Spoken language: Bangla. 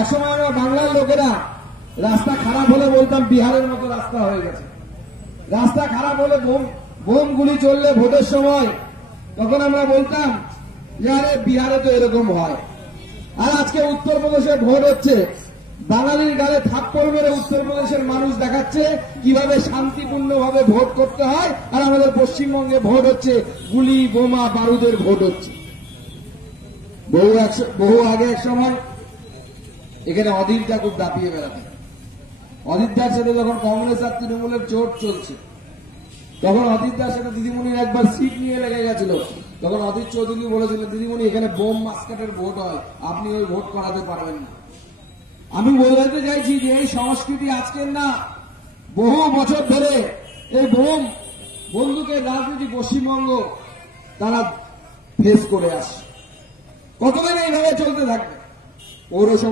একসময় আমরা বাংলার লোকেরা রাস্তা খারাপ হলে বলতাম বিহারের মতো রাস্তা হয়ে গেছে। রাস্তা খারাপ হলে বোম গুলি চললে ভোটের সময় তখন আমরা বলতাম যে আরে বিহারে তো এরকম হয়। আর আজকে উত্তরপ্রদেশে ভোট হচ্ছে, বাঙালির গালে থাপ্পড় মেরে উত্তরপ্রদেশের মানুষ দেখাচ্ছে কিভাবে শান্তিপূর্ণভাবে ভোট করতে হয়। আর আমাদের পশ্চিমবঙ্গে ভোট হচ্ছে গুলি বোমা বারুদের ভোট হচ্ছে। বহু আগে এক সময় এখানে অধীর ঠাকুর দাপিয়ে বেড়াতেন। অধীরদার সাথে যখন কংগ্রেস আর তৃণমূলের জোট চলছে তখন অধীরদার সাথে দিদিমণির একবার সিট নিয়ে লেগে গেছিল। তখন অধীর চৌধুরী বলেছিলেন, দিদিমণি এখানে বোম মাস্কাটের ভোট হয়, আপনি ওই ভোট করাতে পারবেন না। আমি বোঝাতে চাইছি যে এই সংস্কৃতি আজকের না, বহু বছর ধরে এই বোম বন্দুকের রাজনীতি পশ্চিমবঙ্গ তারা ফেস করে আসছে। কতদিন এইভাবে চলতে থাকবে? পৌরসভা